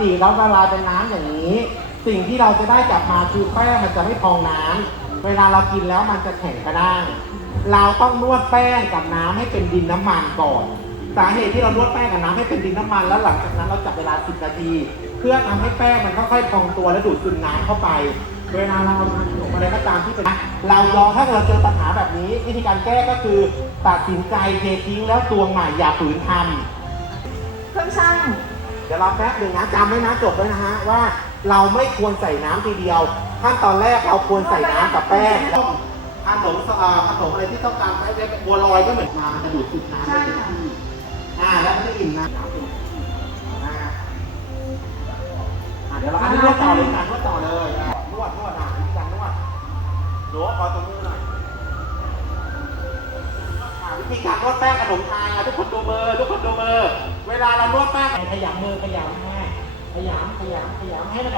สีแล้วละลายเป็นน้ำอย่างนี้ สิ่งที่เราจะได้กลับมาคือแป้งมันจะไม่พองน้ำเวลาเรากินแล้วมันจะแข็งกระด้างเราต้องนวดแป้งกับน้ำให้เป็นดินน้ำมันก่อนสาเหตุที่เรานวดแป้งกับน้ำให้เป็นดินน้ำมันแล้วหลังจากนั้นเราจับเวลา 10 นาที เพื่อทำให้แป้งมันค่อยๆพองตัวและดูดซึมน้ำเข้าไปเวลาเราทำขนมอะไรก็ตามที่เป็นเรายอมถ้าเราเจอปัญหาแบบนี้ วิธีการแก้ก็คือตัดสินใจเททิ้งแล้วตวงใหม่อย่าฝืนทำเครื่องช่าง ดี๋ยวเราแป๊บหนึ่งนะจำไว้นะจบไว้นะฮะว่าเราไม่ควรใส่น้ำทีเดียว ขั้นตอนแรกเราควรใส่น้ำกับแป้งต้มขนมเอ่อขนมอะไรที่ต้องการใช้เป็นบัวลอยก็เหมือนมามันจะดูดซึมน้ำใช่ค่ะ อ่าแล้วมันจะอิ่มน้ำอ่าอ่าเดี๋ยวเราอันนี้นวดต่อเลยการนวดต่อเลยอะนวดนวดอะวิธีการนวดหนูขอตรงมือหน่อยอ่าวิธีการนวดแป้งขนมไทยอะทุกคนดูมือทุกคนดู ขยำมือขยำให้ขยำขยำขยำให้มัน